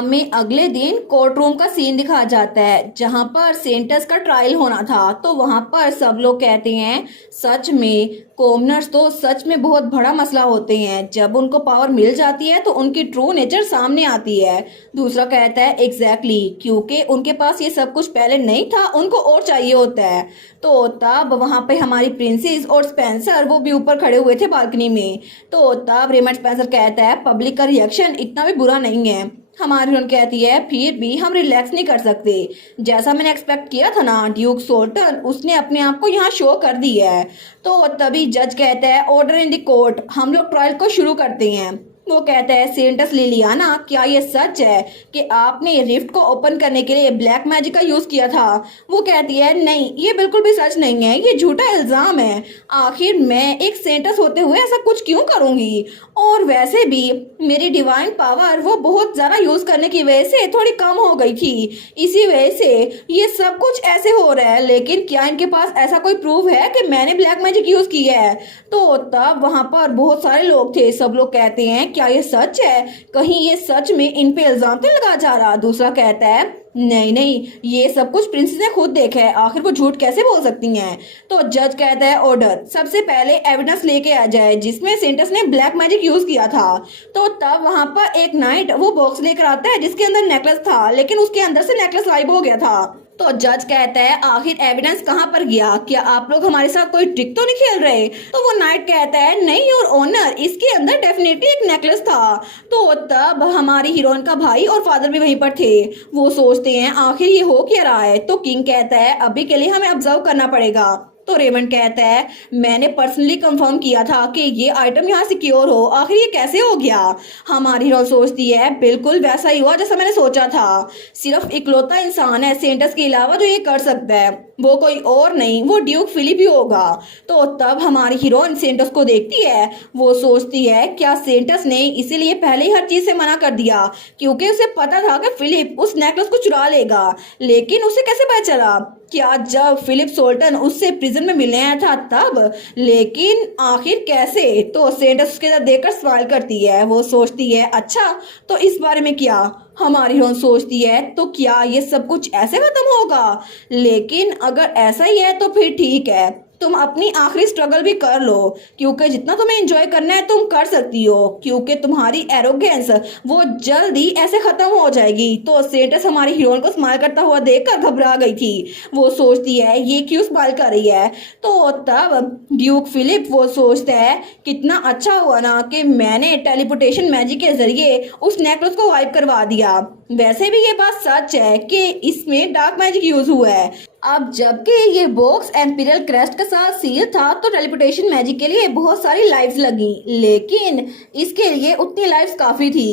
हमें अगले दिन कोर्ट रूम का सीन दिखाया जाता है जहां पर सेंटस का ट्रायल होना था। तो वहां पर सब लोग कहते हैं सच में कॉमनर्स तो सच में बहुत बड़ा मसला होते हैं, जब उनको पावर मिल जाती है तो उनकी ट्रू नेचर सामने आती है। दूसरा कहता है एग्जैक्टली, क्योंकि उनके पास ये सब कुछ पहले नहीं था, उनको और चाहिए होता है। तो तब वहां पे हमारी प्रिंसेस और स्पेंसर वो भी ऊपर खड़े हुए थे बालकनी में। तो तब रेमंड स्पेंसर कहता है पब्लिक का रिएक्शन इतना भी बुरा नहीं है। हमारी हीरोइन कहती है फिर भी हम रिलैक्स नहीं कर सकते, जैसा मैंने एक्सपेक्ट किया था ना, ड्यूक सोल्टन उसने अपने आप को यहाँ शो कर दी है। तो तभी जज कहता है ऑर्डर इन द कोर्ट, हम लोग ट्रायल को शुरू करते हैं। वो कहता है सेंटस लिलियाना, क्या ये सच है कि आपने रिफ्ट को ओपन करने के लिए ब्लैक मैजिक का यूज किया था? वो कहती है नहीं, ये बिल्कुल भी सच नहीं है, ये झूठा इल्जाम है। आखिर मैं एक सेंटस होते हुए ऐसा कुछ क्यों करूंगी? और वैसे भी मेरी डिवाइन पावर वो बहुत ज्यादा यूज करने की वजह से थोड़ी कम हो गई थी, इसी वजह से ये सब कुछ ऐसे हो रहा है। लेकिन क्या इनके पास ऐसा कोई प्रूफ है कि मैंने ब्लैक मैजिक यूज किया है? तो तब वहां पर बहुत सारे लोग थे, सब लोग कहते हैं क्या ये सच है? कहीं ये सच में इन पे इल्जाम तो लगा जा रहा? दूसरा कहता है नहीं नहीं, ये सब कुछ प्रिंसेस ने खुद देखा है, आखिर वो झूठ कैसे बोल सकती हैं? तो जज कहता है ऑर्डर, सबसे पहले एविडेंस लेके आ जाए जिसमें सेंटस ने ब्लैक मैजिक यूज किया था। तो तब वहां पर एक नाइट वो बॉक्स लेकर आता है जिसके अंदर नेकलेस था, लेकिन उसके अंदर से नेकलेस गायब हो गया था। तो जज कहता है आखिर एविडेंस कहाँ पर गया? क्या आप लोग हमारे साथ कोई ट्रिक तो नहीं खेल रहे? तो वो नाइट कहता है नहीं योर ऑनर, इसके अंदर डेफिनेटली एक नेकलेस था। तो तब हमारी हीरोइन का भाई और फादर भी वहीं पर थे। वो सोचते हैं आखिर ये हो क्या रहा है? तो किंग कहता है अभी के लिए हमें ऑब्जर्व करना पड़ेगा। तो रेमंड कहता है मैंने पर्सनली कंफर्म किया था कि ये आइटम यहाँ सिक्योर हो, आखिर ये कैसे हो गया? हमारी हीरो सोचती है बिल्कुल वैसा ही हुआ जैसा मैंने सोचा था, सिर्फ इकलौता इंसान है सेंटस के अलावा जो ये कर सकता है, वो कोई और नहीं, वो ड्यूक फिलिप ही होगा। तो तब हमारी हीरोइन सेंटस को देखती है, वो सोचती है क्या सेंटस ने इसीलिए पहले ही हर चीज से मना कर दिया क्योंकि उसे पता था कि फिलिप उस नेकलेस को चुरा लेगा। लेकिन उसे कैसे पता चला? क्या जब फिलिप सोल्टन उससे प्रिजन में मिलने आया था तब? लेकिन आखिर कैसे? तो सेंटस उसके साथ देखकर स्माइल करती है। वो सोचती है अच्छा तो इस बारे में क्या? हमारी हीरोइन सोचती है तो क्या ये सब कुछ ऐसे खत्म होगा? लेकिन अगर ऐसा ही है तो फिर ठीक है, तुम अपनी आखिरी स्ट्रगल भी कर लो, क्योंकि जितना तुम्हें एंजॉय करना है तुम कर सकती हो, क्योंकि तुम्हारी एरोगेंस वो जल्द ही ऐसे खत्म हो जाएगी। तो सेंटस हमारी हीरोइन को स्माइल करता हुआ देखकर घबरा गई थी। वो सोचती है ये क्यों स्माइल कर रही है? तो तब ड्यूक फिलिप वो सोचता है कितना अच्छा हुआ ना कि मैंने टेलीपोर्टेशन मैजिक के जरिए उस नेकलेस को वाइप करवा दिया। वैसे भी ये बात सच है कि इसमें डार्क मैजिक यूज हुआ है। अब जबकि ये बॉक्स एम्पीरियल क्रेस्ट के साथ सील था तो टेलीपोर्टेशन मैजिक के लिए बहुत सारी लाइव्स लगी, लेकिन इसके लिए उतनी लाइव्स काफी थी।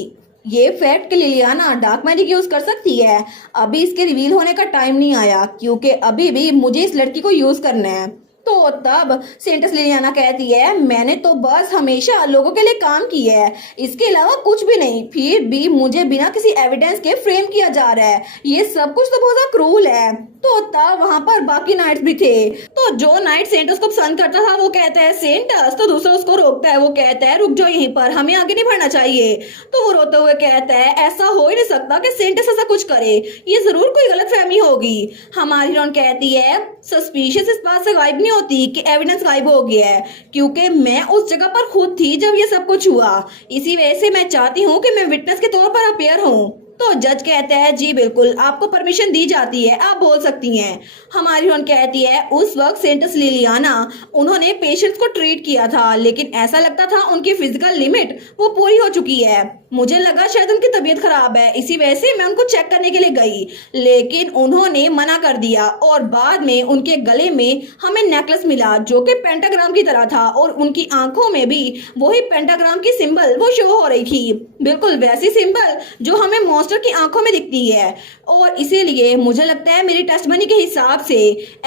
ये फैक्ट कि लिलियाना डार्क मैजिक यूज कर सकती है, अभी इसके रिवील होने का टाइम नहीं आया, क्योंकि अभी भी मुझे इस लड़की को यूज करना है। तो तब सेंटस लिलियाना कहती है मैंने तो बस हमेशा लोगों के लिए काम किया है, इसके अलावा कुछ भी नहीं, फिर भी मुझे बिना किसी एविडेंस के फ्रेम किया जा रहा है, ये सब कुछ तो बहुत क्रूल है। तो तब वहां पर बाकी नाइट्स भी थे। तो जो नाइट सेंटस को पसंद करता था वो कहता है सेंटस, तो दूसरा उसको रोकता है, वो कहता है रुक जाओ यहीं पर, हमें आगे नहीं बढ़ना चाहिए। तो वो रोते हुए कहता है ऐसा हो ही नहीं सकता कि सेंटस ऐसा कुछ करे, ये जरूर कोई गलतफहमी होगी। हमारी हीरोइन कहती है सस्पिशियस इस बात से गायब नहीं होती कि एविडेंस गायब हो गया है, क्योंकि मैं उस जगह पर खुद थी जब ये सब कुछ हुआ, इसी वजह से मैं चाहती हूँ कि मैं विटनेस के तौर पर अपीयर हूँ। तो जज कहता है जी बिल्कुल, आपको परमिशन दी जाती है, आप बोल सकती हैं। हमारी हीरोइन कहती है उस वक्त सेंटस लिलियाना उन्होंने पेशेंट्स को ट्रीट किया था, लेकिन ऐसा लगता था उनकी फिजिकल लिमिट वो पूरी हो चुकी है, मुझे लगा शायद उनकी तबीयत खराब है, इसी वजह से मैं उनको चेक करने के लिए गई, लेकिन उन्होंने मना कर दिया। और बाद में उनके गले में हमें नेकलेस मिला जो कि पेंटाग्राम की तरह था, और उनकी आंखों में भी वही पेंटाग्राम की सिंबल वो शो हो रही थी, बिल्कुल वैसी सिंबल जो हमें मॉन्स्टर की आंखों में दिखती है। और इसीलिए मुझे लगता है मेरी टेस्टमनी के हिसाब से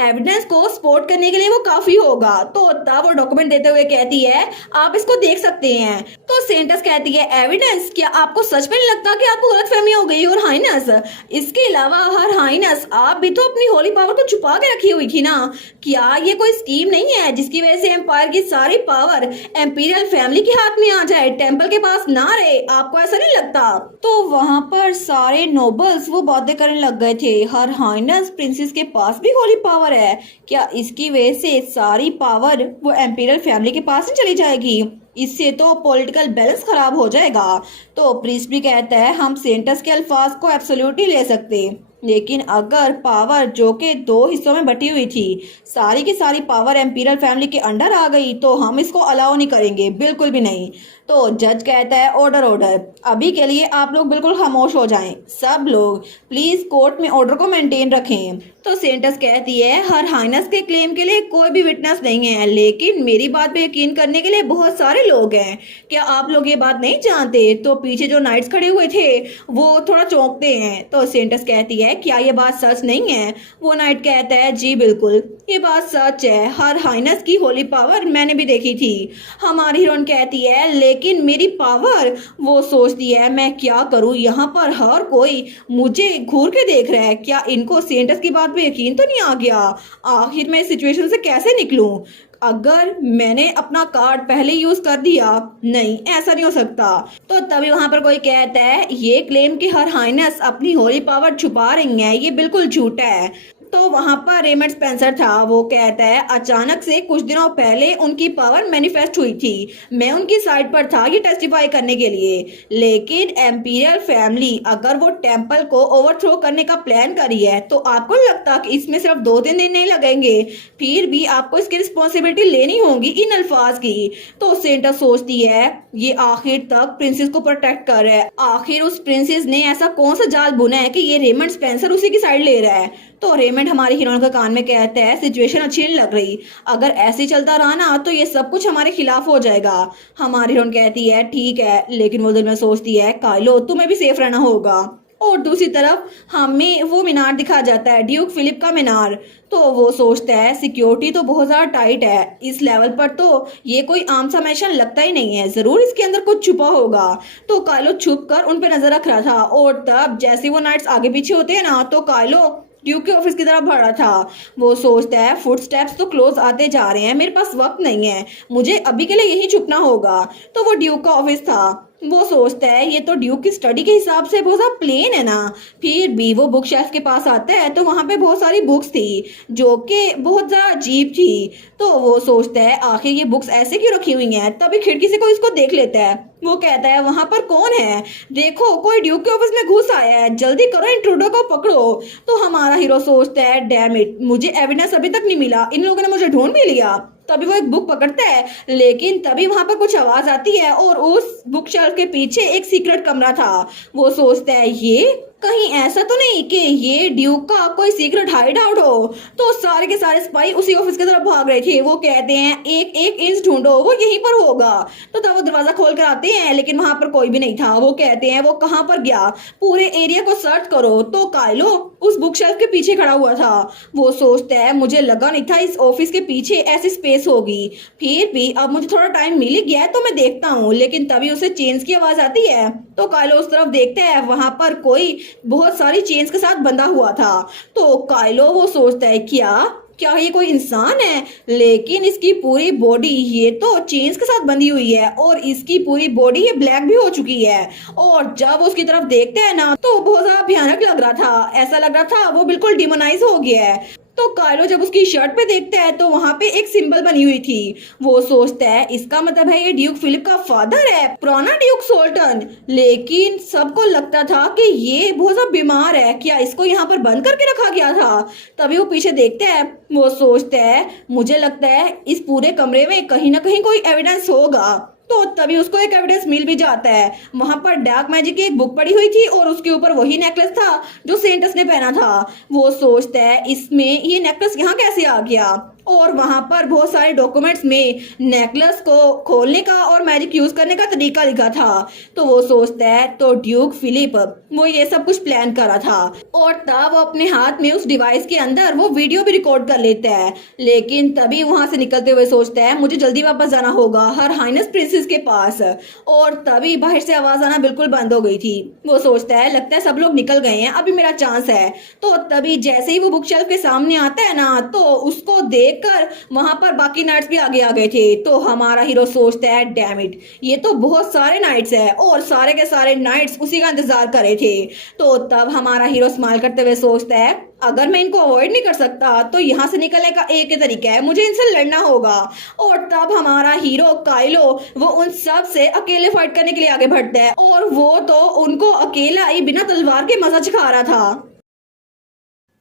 एविडेंस को सपोर्ट करने के लिए वो काफी होगा। तो तब वो डॉक्यूमेंट देते हुए कहती है आप इसको देख सकते हैं। तो सेंटस कहती है एविडेंस, क्या आपको सच में नहीं लगता कि आपको गलतफहमी हो गई? और हाइनस, इसके अलावा हर हाइनस आप भी तो अपनी होली पावर को छुपा के रखी हुई थी ना, क्या ये कोई स्कीम नहीं है जिसकी वजह से एम्पायर की सारी पावर एम्पीरियल फैमिली के हाथ में आ जाए, टेम्पल के पास ना रहे? आपको ऐसा नहीं लगता? तो वहां पर पर सारे नोबल्स वो बातें करने लग गए थे। हर हाइनेस प्रिंसेस के पास भी होली पावर है, क्या इसकी वजह से सारी पावर वो एम्पीरियल फैमिली के पास ही चली जाएगी? इससे तो पॉलिटिकल बैलेंस खराब हो जाएगा। तो प्रीस्ट भी कहता है हम सेंटस के अल्फाज को एब्सोल्युटली ले सकते, लेकिन अगर पावर जो कि 2 हिस्सों में बटी हुई थी, सारी की सारी पावर एम्पीरियल फैमिली के अंडर आ गई तो हम इसको अलाउ नहीं करेंगे, बिल्कुल भी नहीं। तो जज कहता है ऑर्डर ऑर्डर, अभी के लिए आप लोग बिल्कुल खामोश हो जाएं, सब लोग प्लीज कोर्ट में ऑर्डर को मेंटेन रखें। तो सेंटस कहती है हर हाइनेस के क्लेम के लिए कोई भी विटनेस नहीं है, लेकिन मेरी बात पे यकीन करने के लिए बहुत सारे लोग हैं, क्या आप लोग ये बात नहीं जानते? तो पीछे जो नाइट्स खड़े हुए थे वो थोड़ा चौंकते हैं। तो सेंटस कहती है क्या ये बात सच नहीं है? वो नाइट कहता है जी बिल्कुल ये बात सच है, हर हाइनेस की होली पावर मैंने भी देखी थी। हमारी हीरोइन कहती है लेकिन मेरी पावर, वो सोचती है मैं क्या करूं, यहाँ पर हर कोई मुझे घूर के देख रहा है, क्या इनको सेंटस की बात पे यकीन तो नहीं आ गया? आखिर मैं इस सिचुएशन से कैसे निकलूं? अगर मैंने अपना कार्ड पहले यूज कर दिया, नहीं ऐसा नहीं हो सकता। तो तभी वहां पर कोई कहता है ये क्लेम कि हर हाइनेस अपनी होली पावर छुपा रही है, ये बिल्कुल झूठा है। तो वहां पर रेमंड स्पेंसर था, वो कहता है अचानक से कुछ दिनों पहले उनकी पावर मैनिफेस्ट हुई थी, मैं उनकी साइड पर था ये टेस्टिफाई करने के लिए, लेकिन एम्पीरियल फैमिली अगर वो टेम्पल को ओवरथ्रो करने का प्लान करी है तो आपको नहीं लगता कि इसमें सिर्फ 2-3 दिन नहीं लगेंगे? फिर भी आपको इसकी रिस्पॉन्सिबिलिटी लेनी होगी इन अल्फाज की। तो सेंटा सोचती है ये आखिर तक प्रिंसेस को प्रोटेक्ट कर रहा है, आखिर उस प्रिंसेस ने ऐसा कौन सा जाल बुना है कि ये रेमंड स्पेंसर उसी की साइड ले रहा है? तो रेमंड हमारी हीरोइन के कान में कहता है सिचुएशन अच्छी नहीं लग रही, अगर ऐसे चलता रहा ना तो ये सब कुछ हमारे खिलाफ हो जाएगा। हमारी हीरोइन कहती है ठीक है, लेकिन वो दिल में सोचती है काइलो तुम्हें भी सेफ रहना होगा। और दूसरी तरफ हमें वो मीनार दिखा जाता है, ड्यूक फिलिप का मीनार। तो वो सोचता है सिक्योरिटी तो बहुत ज्यादा टाइट है, इस लेवल पर तो ये कोई आम सा मिशन लगता ही नहीं है, जरूर इसके अंदर कुछ छुपा होगा। तो काइलो छुप कर उन पर नजर रख रहा था, और तब जैसे वो नाइट्स आगे पीछे होते हैं ना तो काइलो ड्यूक के ऑफिस की तरफ बढ़ा था। वो सोचता है फुटस्टेप्स तो क्लोज आते जा रहे हैं, मेरे पास वक्त नहीं है, मुझे अभी के लिए यही छुपना होगा। तो वो ड्यूक का ऑफिस था, वो सोचता है ये तो ड्यूक की स्टडी के हिसाब से बहुत ज्यादा प्लेन है ना। फिर भी वो बुक शेल्फ के पास आता है तो वहां पे बहुत सारी बुक्स थी जो कि बहुत ज्यादा अजीब थी। तो वो सोचता है आखिर ये बुक्स ऐसे क्यों रखी हुई हैं। तभी खिड़की से कोई इसको देख लेता है, वो कहता है वहां पर कौन है, देखो कोई ड्यूक के ऑफिस में घुस आया है, जल्दी करो इंट्रूडर को पकड़ो। तो हमारा हीरो सोचता है डैम इट, मुझे एविडेंस अभी तक नहीं मिला, इन लोगों ने मुझे ढूंढ भी लिया। तभी वो एक बुक पकड़ता है, लेकिन तभी वहां पर कुछ आवाज आती है और उस बुक शेल्फ के पीछे एक सीक्रेट कमरा था। वो सोचता है ये कहीं ऐसा तो नहीं कि ये ड्यूक का कोई सीक्रेट हाइड आउट हो। तो सारे के सारे स्पाई उसी ऑफिस की तरफ भाग रहे थे, वो कहते हैं एक एक इंच ढूंढो, वो यहीं पर होगा। तो तब वो दरवाजा खोल कर आते हैं, लेकिन वहां पर कोई भी नहीं था। वो कहते हैं वो कहां पर गया, पूरे एरिया को सर्च करो। तो काइलो उस बुक शेल्फ के पीछे खड़ा हुआ था। वो सोचता है मुझे लगा नहीं था इस ऑफिस के पीछे ऐसी स्पेस होगी, फिर भी अब मुझे थोड़ा टाइम मिल ही गया है तो मैं देखता हूँ। लेकिन तभी उसे चेन्स की आवाज आती है, तो काइलो उस तरफ देखता है, वहां पर कोई बहुत सारी चेन्स के साथ बंधा हुआ था। तो काइलो वो सोचता है क्या क्या ये कोई इंसान है, लेकिन इसकी पूरी बॉडी ये तो चेन्स के साथ बंधी हुई है और इसकी पूरी बॉडी ये ब्लैक भी हो चुकी है। और जब उसकी तरफ देखते हैं ना तो बहुत ज्यादा भयानक लग रहा था, ऐसा लग रहा था वो बिल्कुल डिमोनाइज हो गया है। तो काइलो जब उसकी शर्ट पे देखता है तो वहां पे एक सिंबल बनी हुई थी। वो सोचता है इसका मतलब है ये ड्यूक फिलिप का फादर है, पुराना ड्यूक सोल्टन। लेकिन सबको लगता था कि ये बहुत ज्यादा बीमार है, क्या इसको यहाँ पर बंद करके रखा गया था? तभी वो पीछे देखता है, वो सोचता है मुझे लगता है इस पूरे कमरे में कहीं ना कहीं कोई एविडेंस होगा। तो तभी उसको एक एविडेंस मिल भी जाता है, वहां पर डार्क मैजिक की एक बुक पड़ी हुई थी और उसके ऊपर वही नेकलेस था जो सेंटस ने पहना था। वो सोचता है इसमें ये नेकलेस यहाँ कैसे आ गया, और वहां पर बहुत सारे डॉक्यूमेंट्स में नेकलेस को खोलने का और मैजिक यूज करने का तरीका लिखा था। तो वो सोचता है तो ड्यूक फिलिप वो ये सब कुछ प्लान करा था, और तब वो अपने हाथ में उस डिवाइस के अंदर वो वीडियो भी रिकॉर्ड कर लेता है। लेकिन तभी वहां से निकलते हुए सोचता है मुझे जल्दी वापस जाना होगा हर हाइनेस प्रिंसेस के पास। और तभी बाहर से आवाज आना बिल्कुल बंद हो गई थी। वो सोचता है लगता है सब लोग निकल गए हैं, अभी मेरा चांस है। तो तभी जैसे ही वो बुक शेल्फ के सामने आता है ना तो उसको देख देखकर वहां पर बाकी नाइट्स भी आगे आ गए थे। तो हमारा हीरो सोचता है डैम इट, ये तो बहुत सारे नाइट्स है और सारे के सारे नाइट्स उसी का इंतजार कर रहे थे। तो तब हमारा हीरो स्माइल करते हुए सोचता है अगर मैं इनको अवॉइड नहीं कर सकता तो यहाँ से निकलने का एक ही तरीका है, मुझे इनसे लड़ना होगा। और तब हमारा हीरो काइलो वो उन सब से अकेले फाइट करने के लिए आगे बढ़ता है और वो तो उनको अकेला ही बिना तलवार के मजा चखा रहा था।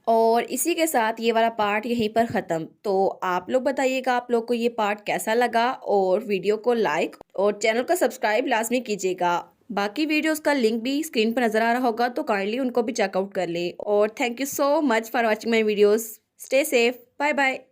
और इसी के साथ ये वाला पार्ट यहीं पर ख़त्म। तो आप लोग बताइएगा आप लोग को ये पार्ट कैसा लगा, और वीडियो को लाइक और चैनल को सब्सक्राइब लाजमी कीजिएगा। बाकी वीडियोस का लिंक भी स्क्रीन पर नज़र आ रहा होगा, तो काइंडली उनको भी चेकआउट कर ले। और thank you so much for watching my videos. Stay safe, bye bye.